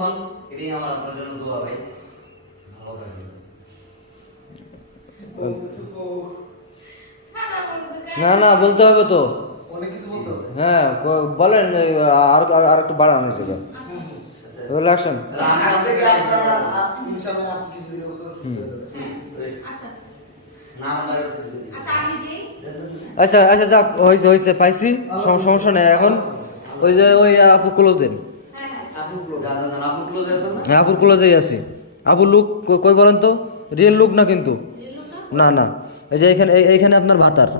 হন, এটাই আমার আপনার জন্য দোয়া ভাই। ভালো থাকবেন। না না বলতে হবে তো, অনেক কিছু বলতে হবে। হ্যাঁ বলেন, আর আর একটু বাড়ানো হয়েছে। Roll action. আজ থেকে আপনারা ইনশাআল্লাহ আপনি কিছু দিনের মতো শুনতে পারবেন। আচ্ছা না আমার আচ্ছা আমি দিই আচ্ছা আচ্ছা যাক, হয়েছে পাইছি, সমস্যা নেই এখন। ওই যে ওই আপু ক্লোজ দেন। হ্যাঁ হ্যাঁ আপনি বলুন। জানেন আপনি ক্লোজ আছেন না? হ্যাঁ আপুর ক্লোজেই আছি। আপুর লুক কই বলেন তো, রিয়েল লুক না কিন্তু, না না। এই যে এইখানে এইখানে আপনার ভাতার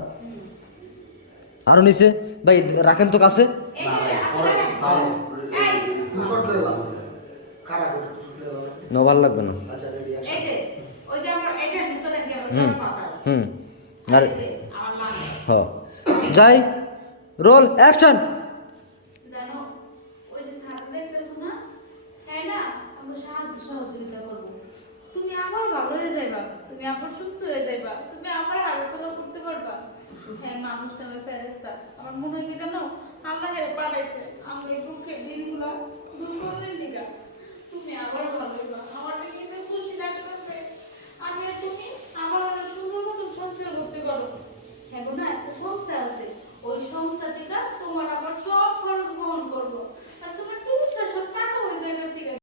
আরো নিচে ভাই রাখেন তো কাছে। এই না যে, ভাই, আচ্ছা, পরে দেখেন। এই টু শট লেলাম। খারাপ করে টু শট লেলাম। না ভালো লাগবে না। আচ্ছা রেডি এই অ্যাকশন। যে ওই যে আমার এটা নিতে দেখে ওই যে হুম আমার পাতা হুম আর আরে এই যে আমার লাগে হ যাই, রোল অ্যাকশন। জানো ওই যে স্যার দেখতেছো না, হ্যাঁ না আমরা সাহায্য সহযোগিতা করবো, তুমি আবার ভালো হয়ে যাইবা, তুমি আবার সুস্থ হয়ে যাইবা, তুমি আবার আলোচনা করতে পারবা। হ্যাঁ মানুষটা আমার ফেরেস্তা, আমার মনে হয় কি জানো আল্লাহ পাঠাইছে আমরা এই দুঃখের দিনগুলো দূর করে